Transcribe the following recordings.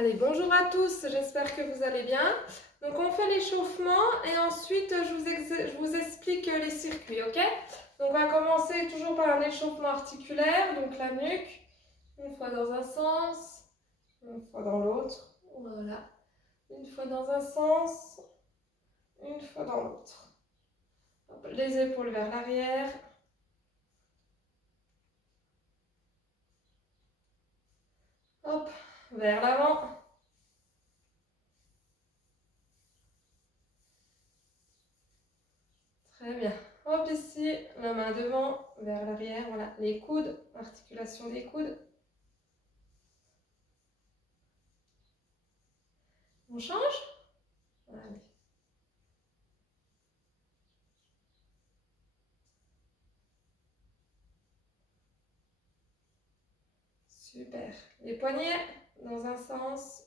Allez, bonjour à tous, j'espère que vous allez bien. Donc on fait l'échauffement et ensuite je vous explique les circuits, ok? Donc on va commencer toujours par un échauffement articulaire, donc la nuque, une fois dans un sens, une fois dans l'autre, voilà. Une fois dans un sens, une fois dans l'autre. Les épaules vers l'arrière. Hop, vers l'avant. Très bien. Hop, ici, la main devant, vers l'arrière, voilà. Les coudes, articulation des coudes. On change? Allez. Super. Les poignets dans un sens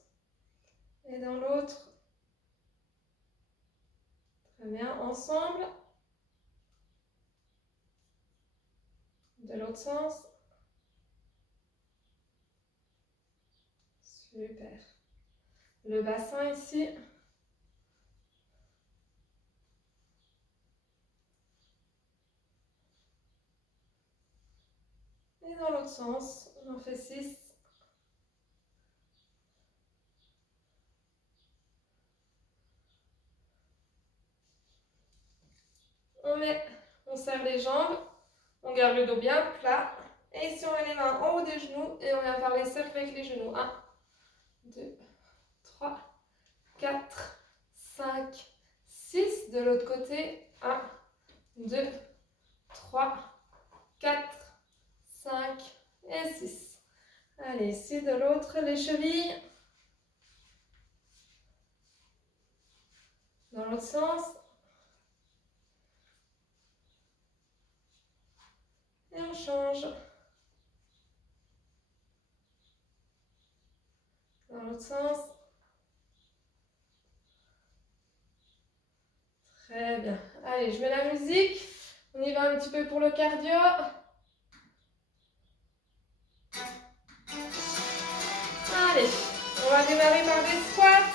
et dans l'autre. Très bien. Ensemble. De l'autre sens. Super. Le bassin ici. Et dans l'autre sens, on en fait 6. On serre les jambes, on garde le dos bien plat. Et ici, on met les mains en haut des genoux et on vient faire les cercles avec les genoux. 1, 2, 3, 4, 5, 6. De l'autre côté, 1, 2, 3, 4, 5 et 6. Allez, ici de l'autre, les chevilles. Dans l'autre sens. Et on change. Dans l'autre sens. Très bien. Allez, je mets la musique. On y va un petit peu pour le cardio. Allez, on va démarrer par des squats.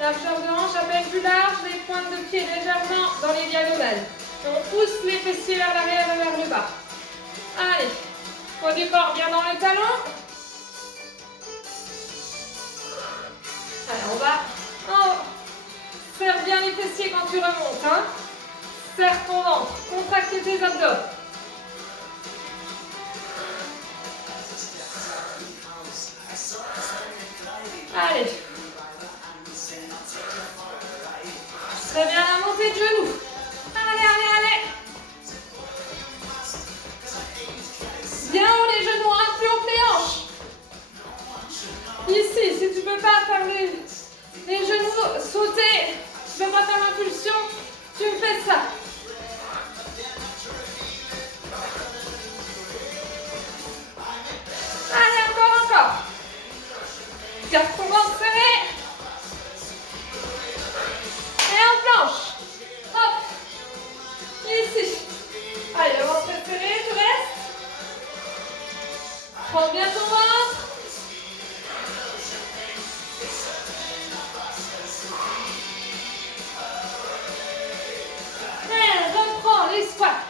Largeur de hanche à peine plus large, les pointes de pied légèrement dans les diagonales. On pousse les fessiers vers l'arrière et vers le bas. Allez, poids du corps bien dans le talon. Allez, on va. Oh. Serre bien les fessiers quand tu remontes. Hein. Serre ton ventre, contracte tes abdos. Allez. Très bien, la montée de genoux. Allez, allez, allez. Bien haut les genoux, un plus haut que les hanches. Ici, si tu ne peux pas faire les genoux sauter, tu ne peux pas faire l'impulsion, tu me fais ça. Allez, encore. Garde ton ventre serré. Et en planche. Hop. Ici. Allez, le ventre est serré, tu restes. Prends bien ton ventre. Et reprends les squats.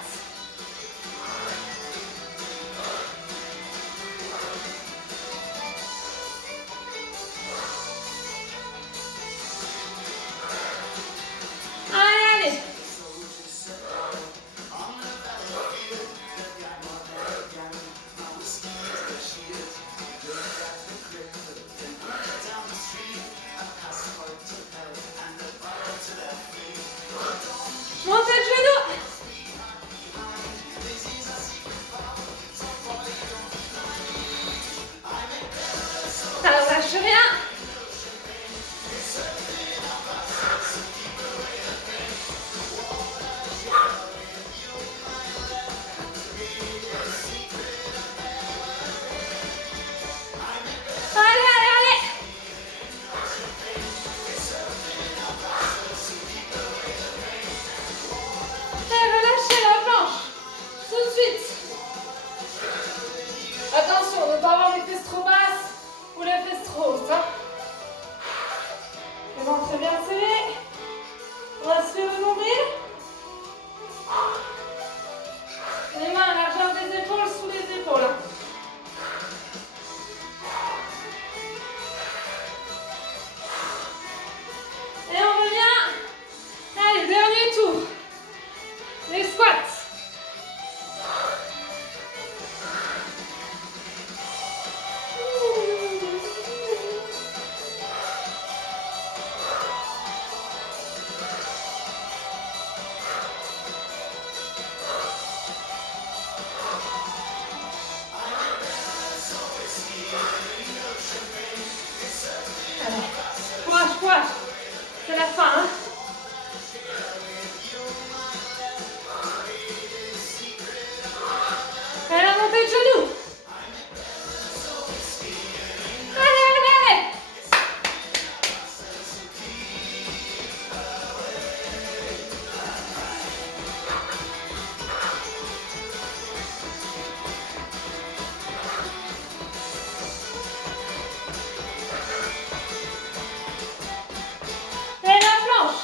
Allez, courage, courage. C'est la fin, hein. Et la montée de genoux. Allez, allez, allez. Et la planche.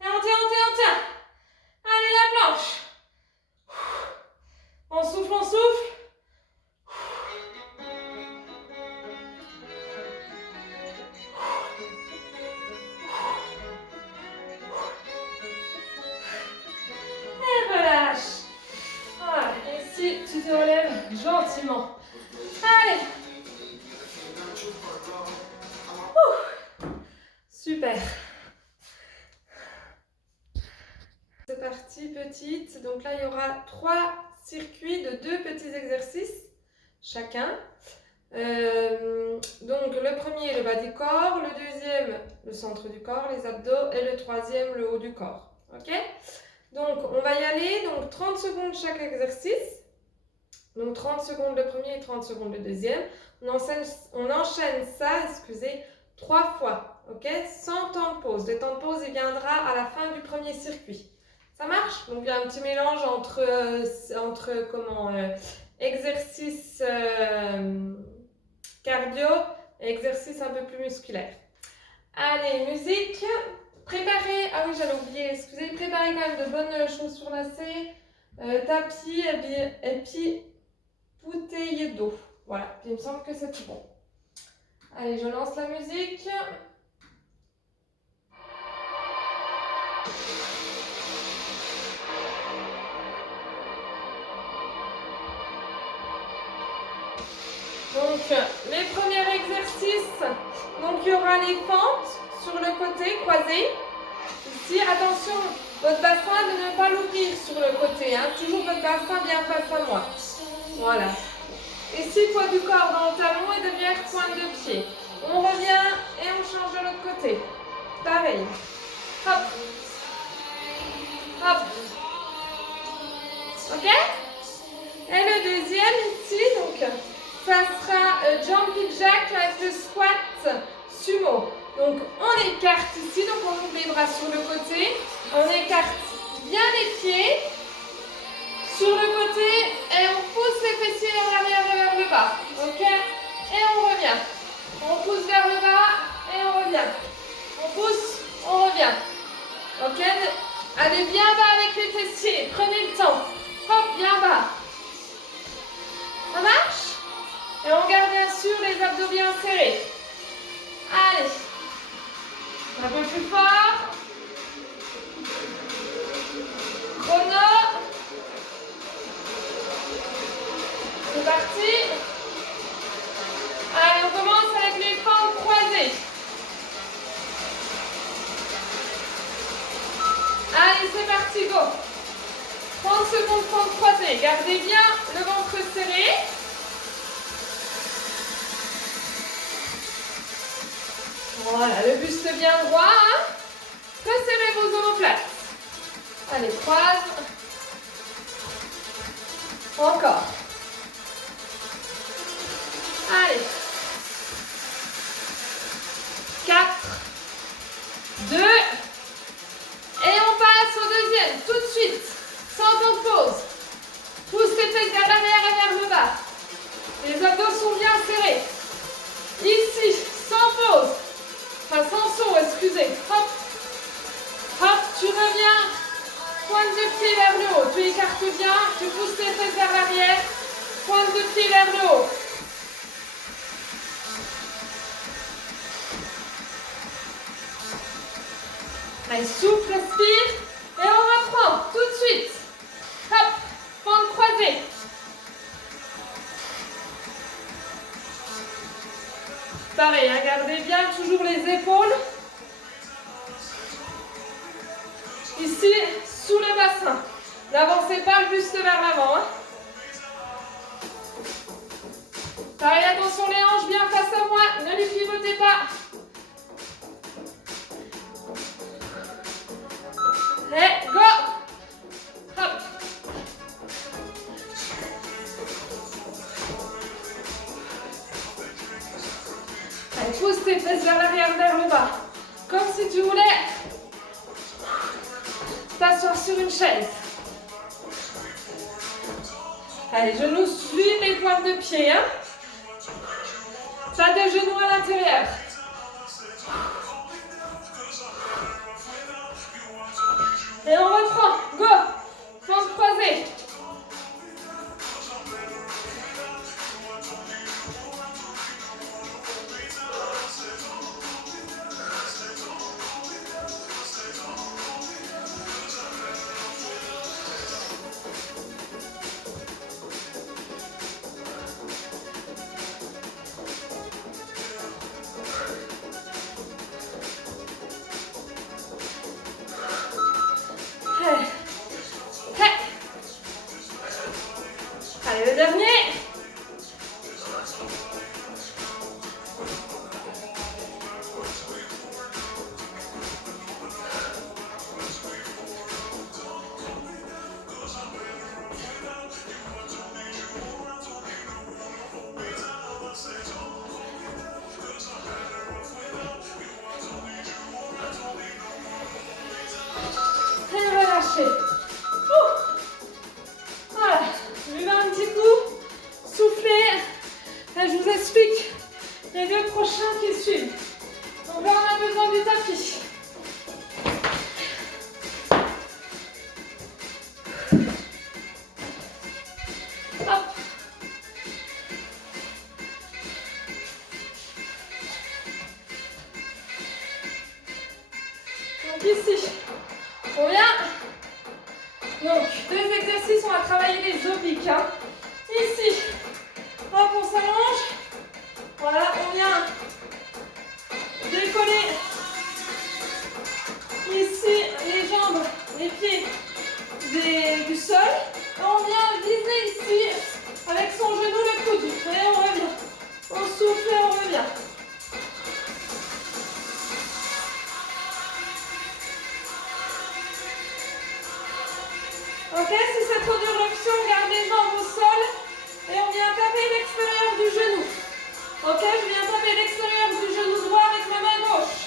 Et on tient, on tient, on tient. Allez, la planche. On souffle, on souffle. Et relâche. Voilà, ici, tu te relèves gentiment. Allez. Super. C'est parti, petite. Donc là, il y aura 3 circuits de 2 petits exercices chacun. Donc le premier, le bas du corps, le deuxième, le centre du corps, les abdos, et le troisième, le haut du corps. Ok? Donc on va y aller, donc 30 secondes chaque exercice. Donc 30 secondes le premier et 30 secondes le deuxième. On enchaîne ça, excusez, 3 fois, ok? Sans temps de pause. Le temps de pause, il viendra à la fin du premier circuit. Ça marche? Donc il y a un petit mélange entre exercice cardio et exercice un peu plus musculaire. Allez, musique. Préparez, ah oui j'allais oublier, excusez, préparez quand même de bonnes chaussures lacées, tapis et puis bouteille d'eau. Voilà, il me semble que c'est tout bon. Allez, je lance la musique. Donc, les premiers exercices, donc il y aura les fentes sur le côté croisé. Ici, attention, votre bassin de ne pas l'ouvrir sur le côté, hein. Toujours votre bassin bien face à moi. Voilà. Ici, poids du corps dans le talon et derrière pointe de pied. On revient et on change de l'autre côté. Pareil. Hop. Hop. Ok? Et le deuxième ici, donc, ça sera jumping jack avec le squat sumo. Donc, on écarte ici, donc on ouvre les bras sur le côté. On écarte bien les pieds sur le côté et on pousse les fessiers vers l'arrière et vers le bas. Ok? Et on revient. On pousse vers le bas et on revient. On pousse, on revient. Ok? Allez bien bas avec les fessiers. Prenez le temps. Hop, bien bas. Ça marche? Et on garde bien sûr les abdos bien serrés. Allez. Un peu plus fort. Chrono. C'est parti. Allez, on commence avec les fentes croisées. Allez, c'est parti, go. 30 secondes fentes croisées. Gardez bien le ventre serré. Voilà, le buste bien droit. Hein. Resserrez vos omoplates. Allez, croise. Encore. Allez. 4, 2, et on passe au deuxième, tout de suite, sans temps de pause. Pousse les fesses vers l'arrière et vers le bas. Les abdos sont bien serrés. Ici, sans pause. Enfin, sans saut, excusez. Hop. Hop, tu reviens. Pointe de pied vers le haut. Tu écartes bien. Tu pousses tes fesses vers l'arrière. Pointe de pied vers le haut. Allez, souffle, respire. Et on reprend tout de suite. Hop, fente croisée. Pareil, hein, gardez bien toujours les épaules. Ici, sous le bassin. N'avancez pas le buste vers l'avant. Hein. Pareil, attention les hanches bien face à moi. Ne les suivez Allez, pousse tes fesses vers l'arrière, vers le bas. Comme si tu voulais t'asseoir sur une chaise. Allez, genoux suivent les pointes de pied. Hein. Pas de genoux à l'intérieur. Et on reprend. Go. Jambes croisées. Allez, le dernier. Et relâchez. Voilà, je vais faire un petit coup. Soufflez. Là, je vous explique les deux prochains qui suivent. Donc là, on a besoin du tapis. Hop. Donc ici, on vient. Donc, deux exercices, on va travailler les obliques. Hein. Ici, hop, on s'allonge. Voilà, on vient décoller ici les jambes, les pieds du sol. Et on vient viser ici avec son genou le coude. Et on revient. On souffle et on revient. Ok, si c'est trop dur l'option, on garde les jambes au sol et on vient taper l'extérieur du genou. Ok, je viens taper l'extérieur du genou droit avec ma main gauche.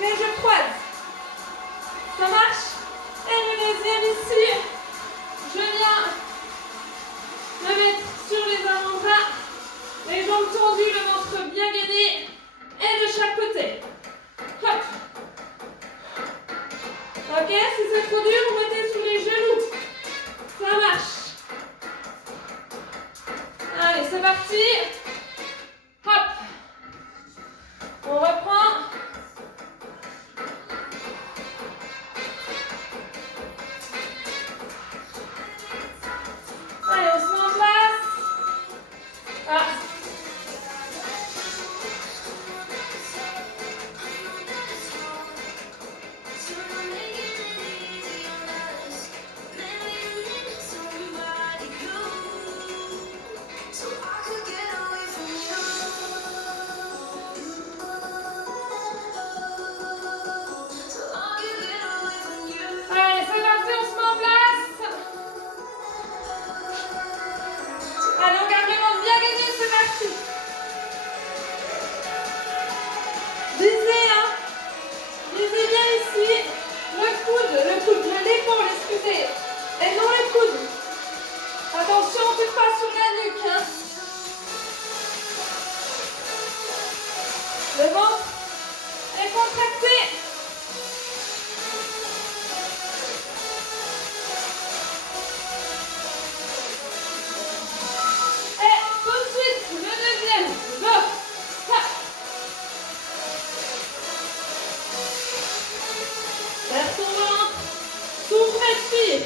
Ok, je croise. Ça marche? Et le deuxième ici, je viens me mettre sur les avant-bras, les jambes tendues, le ventre bien gainé et de chaque côté. Hop. Ok, si c'est trop dur, vous mettez sous les genoux. Ça marche. Allez, c'est parti. Hop. On reprend. Allez, on se met en place. Ah. Le ventre est contracté. Et tout de suite, le deuxième. Go. Ha. Lève ton ventre. Souffle, respire.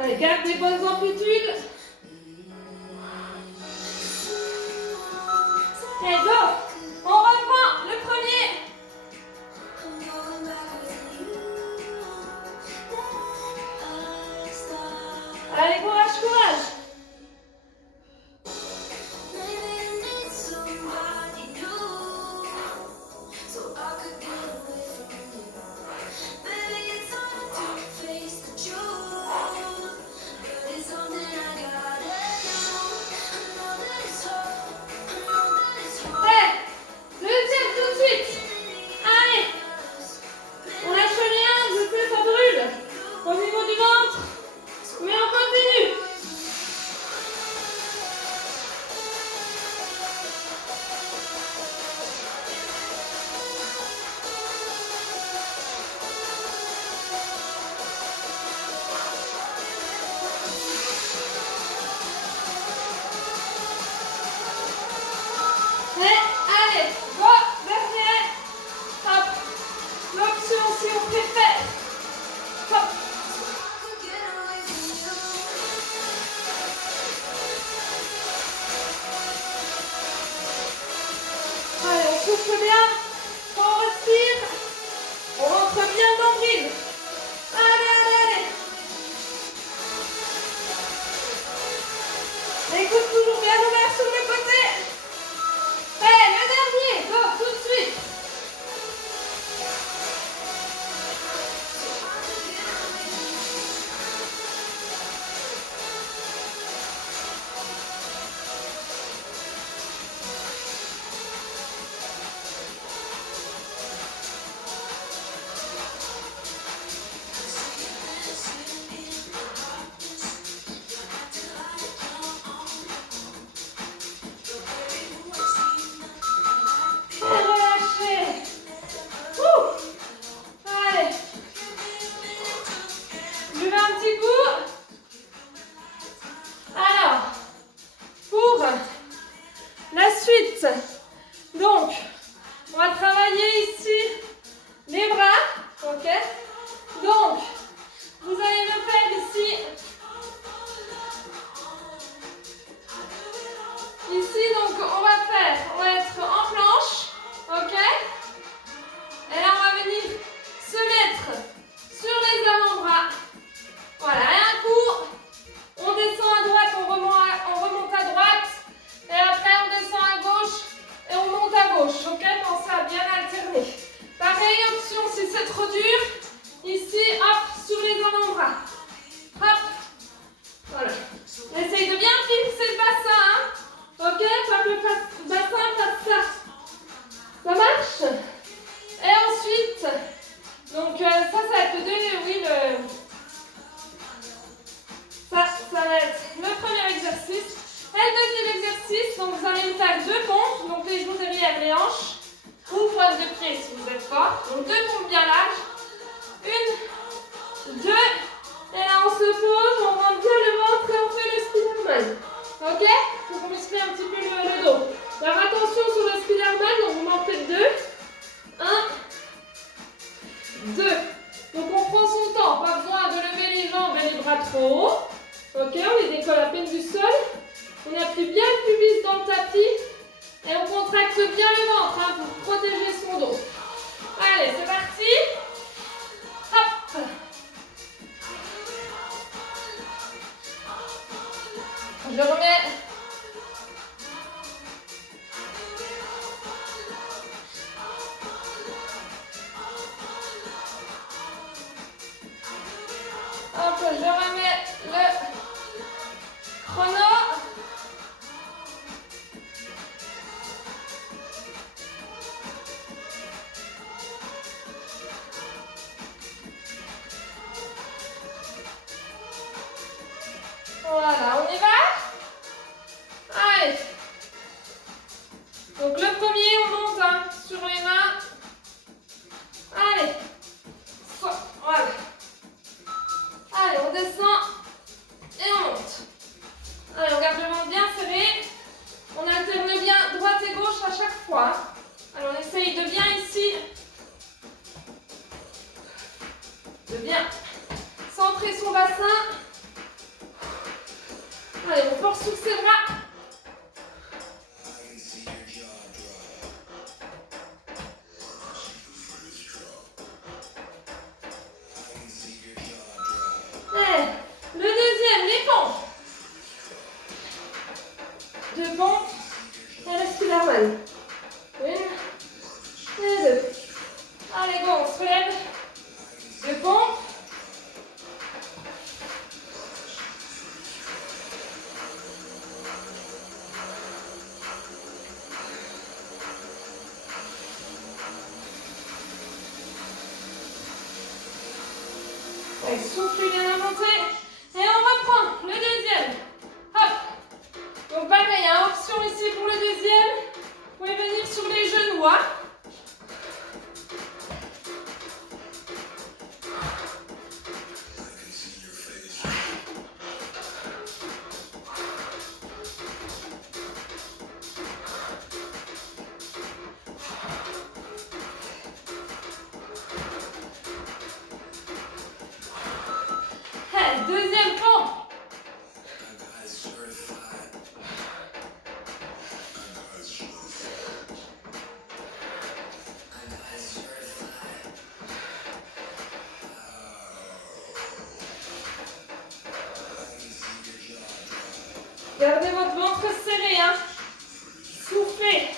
Allez, garde les bonnes amplitudes. Et go. On reprend le premier. Allez, courage, courage. trop dur. Ici, hop, sur les avant-bras. Hop. Voilà. Essaye de bien fixer le bassin. Hein. Ok, pas que le bassin fasse ça. Ça marche? Et ensuite, donc ça va être ça va être le premier exercice. Et le deuxième exercice, donc vous allez me faire 2 pompes, donc les genoux derrière les hanches, ou pointe de pied si vous êtes fort. Donc 2 pompes bien larges. 1, 2, et là on se pose, on rentre bien le ventre et on fait le Spiderman. Ok? Il faut qu'on muscle un petit peu le dos. Alors attention sur le Spiderman, donc vous m'en faites 2. 1, 2. Donc on prend son temps, pas besoin de lever les jambes et les bras trop haut. Ok, on les décolle à peine du sol. On appuie bien le pubis dans le tapis et on contracte bien le ventre hein, pour protéger son dos. Allez, c'est parti. Hop. Je remets. Hop, je remets le chrono. Voilà, on y va? Allez. Donc le premier, on monte hein, sur les mains. Allez. Voilà. Allez, on descend et on monte. Allez, on garde le ventre bien serré. On alterne bien droite et gauche à chaque fois. Alors on essaye de bien ici, de bien centrer son bassin. Allez, on force sous ses bras. Allez, le deuxième, les pompes. 2 pompes et le Spiderman. 1 et 2. Allez, go, on se relève. 2 pompes. Allez, souffle bien à monter. Et on reprend le deuxième. Hop. Donc pareil, hein, option ici pour le deuxième. Vous pouvez venir sur les genoux. Hein. Allez, deuxième pompe. Gardez votre ventre serré, hein. Soufflez.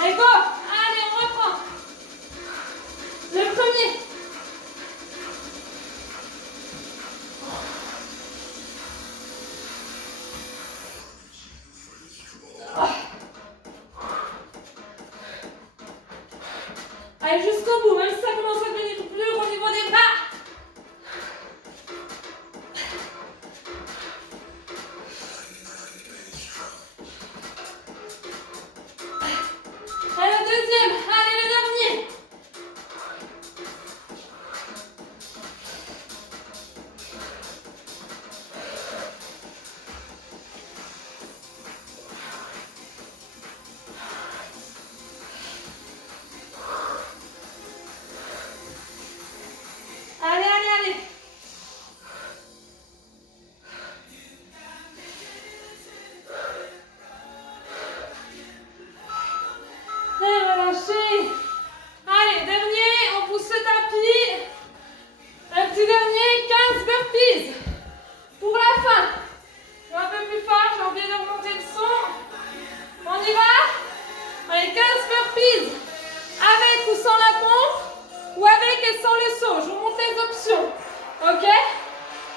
Allez, go. Allez, on reprend. Le premier. Allez, jusqu'au bout, même si ça commence à devenir dur au niveau des bras. saut. Je vous montre les options. Ok?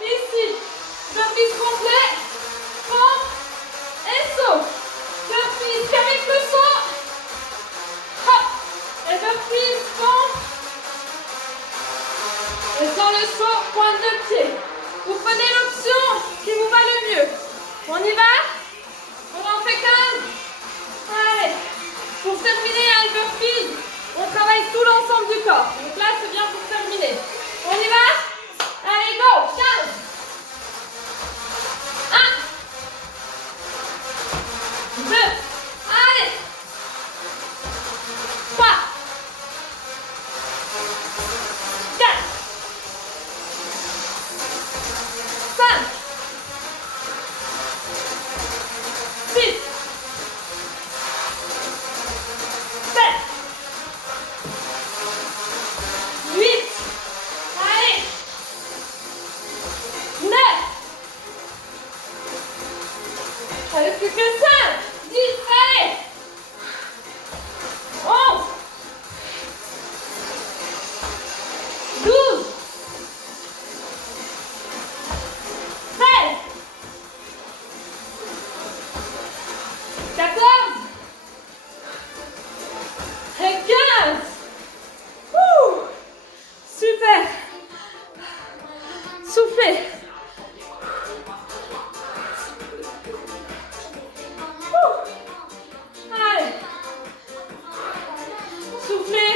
Ici, burpees complet, pompe et saut. Burpees qu'avec le saut. Hop. Et burpees, pompe. Et sans le saut, pointe de pied. Vous prenez l'option qui vous va le mieux. On y va? On en fait 15. Allez. Pour terminer, hein, le burpees, on travaille tout l'ensemble du corps. Donc là, c'est bien pour terminer. On y va? Allez, go! 15. 1. 2. Allez. 3. 4. 5. 6. 7. 8. Allez. 9. Allez, plus que 5. 10. Allez. 11. 12. 13. 14. Et 15. Ouh. Super. Soufflez. Allez. Soufflez.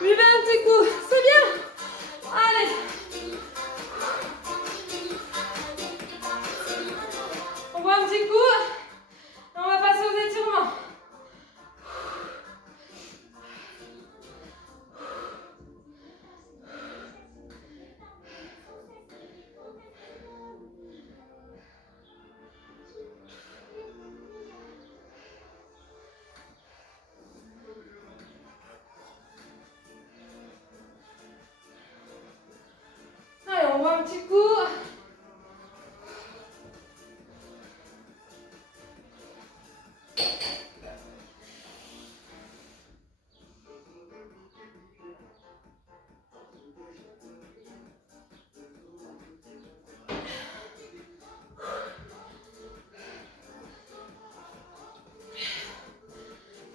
Buvez un petit coup. C'est bien. Allez. On boit un petit coup. Et on va passer aux étirements. Allez, on boit un petit coup.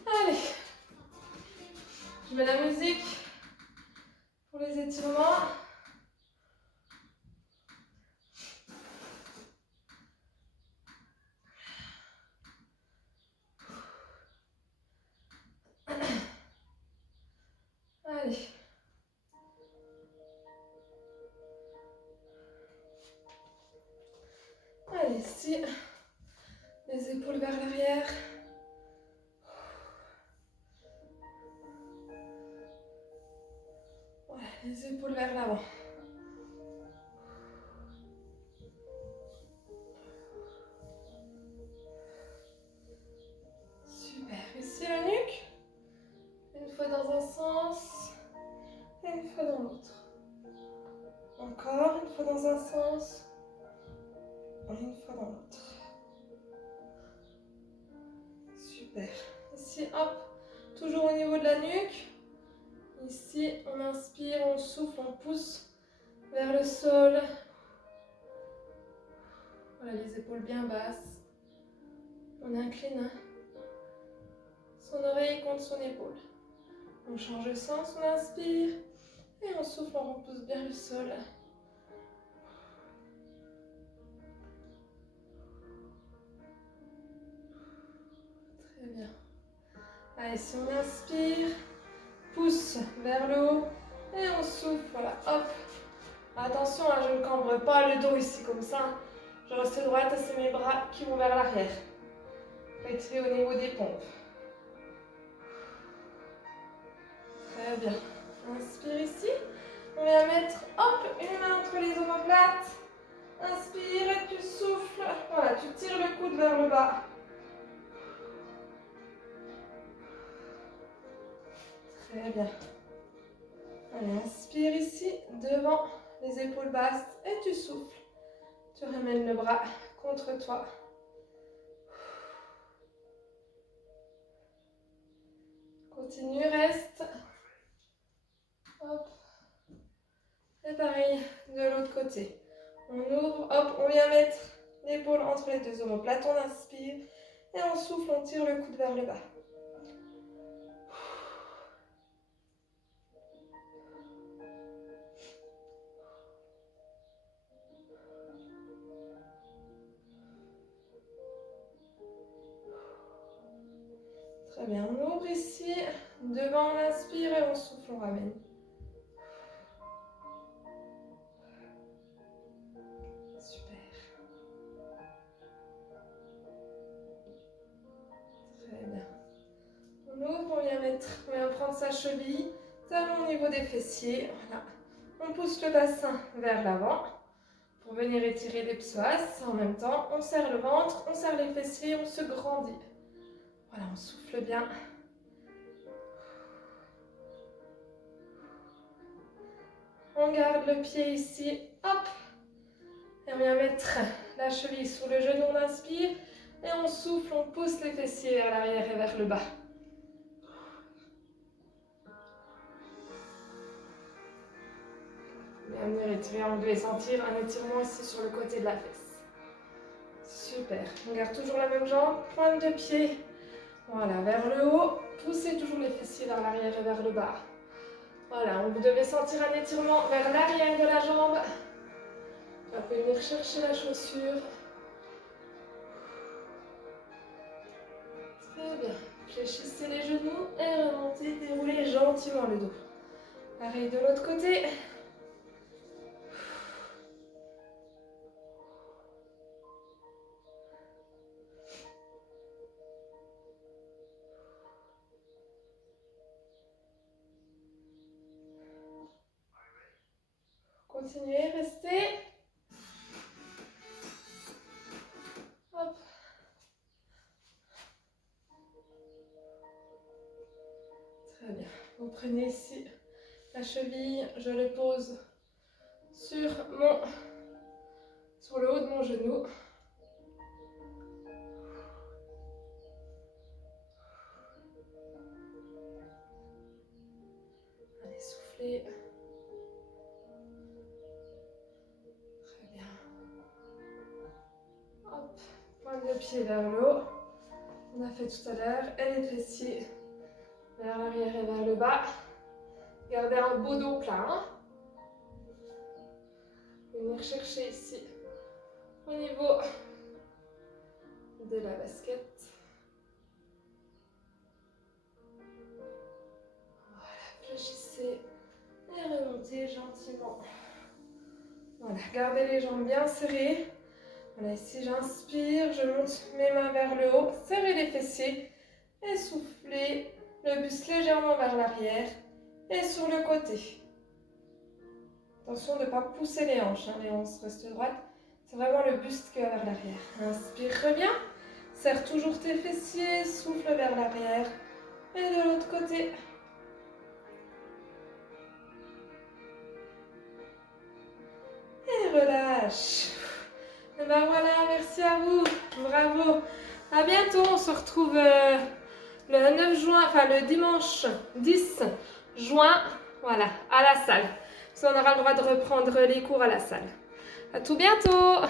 Allez. Je mets la musique pour les étirements. Allez. Allez, ici. Les épaules vers l'arrière. Ouais, les épaules vers l'avant. Super. Ici la nuque. Une fois dans un sens et une fois dans l'autre. Encore une fois dans un sens et une fois dans l'autre. Super. Ici, hop, toujours au niveau de la nuque. Ici, on inspire, on souffle, on pousse vers le sol. Voilà, les épaules bien basses. On incline son oreille contre son épaule. On change de sens, on inspire et on souffle, on repousse bien le sol. Très bien. Allez, si on inspire, pousse vers le haut et on souffle, voilà, hop. Attention, hein, je ne cambre pas le dos ici comme ça. Je reste droite et c'est mes bras qui vont vers l'arrière. Étirez au niveau des pompes. Très bien. Inspire ici. On vient mettre, hop, une main entre les omoplates. Inspire et tu souffles. Voilà, tu tires le coude vers le bas. Très bien. Allez, inspire ici, devant les épaules basses et tu souffles. Tu ramènes le bras contre toi. Continue, reste. Hop. Et pareil de l'autre côté. On ouvre, hop, on vient mettre l'épaule entre les deux omoplates, on inspire et on souffle, on tire le coude vers le bas. Très bien, on ouvre ici, devant on inspire et on souffle, on ramène. Super. Très bien. On ouvre, on vient prendre sa cheville, talon au niveau des fessiers, voilà. On pousse le bassin vers l'avant pour venir étirer les psoas. En même temps, on serre le ventre, on serre les fessiers, on se grandit. Voilà, on souffle bien. On garde le pied ici, hop. Et on vient mettre la cheville sur le genou, on inspire. Et on souffle, on pousse les fessiers vers l'arrière et vers le bas. Bien venir étirer, on devait sentir un étirement ici sur le côté de la fesse. Super. On garde toujours la même jambe, pointe de pied. Voilà, vers le haut. Poussez toujours les fessiers vers l'arrière et vers le bas. Voilà, vous devez sentir un étirement vers l'arrière de la jambe. On peut venir chercher la chaussure. Très bien. Fléchissez les genoux et remontez, déroulez gentiment le dos. Pareil de l'autre côté. Continuez, restez. Hop. Très bien. Vous prenez ici la cheville, je le pose sur le haut de mon genou. Allez, soufflez. Très bien. Hop, pointe de pied vers le haut. On a fait tout à l'heure. Et les fessiers vers l'arrière et vers le bas. Gardez un beau dos plat. Hein. Venir chercher ici au niveau de la basket. Voilà, fléchissez et remontez gentiment. Voilà, gardez les jambes bien serrées. Voilà, ici j'inspire, je monte mes mains vers le haut, serrez les fessiers et soufflez le buste légèrement vers l'arrière et sur le côté. Attention de ne pas pousser les hanches, hein. Les hanches restent droites. C'est vraiment le buste qui va vers l'arrière. Inspire, reviens. Serre toujours tes fessiers, souffle vers l'arrière. Et de l'autre côté. Et relâche. Et ben voilà, merci à vous. Bravo. À bientôt. On se retrouve le 9 juin, enfin le dimanche 10 juin, voilà, à la salle. On aura le droit de reprendre les cours à la salle. À tout bientôt.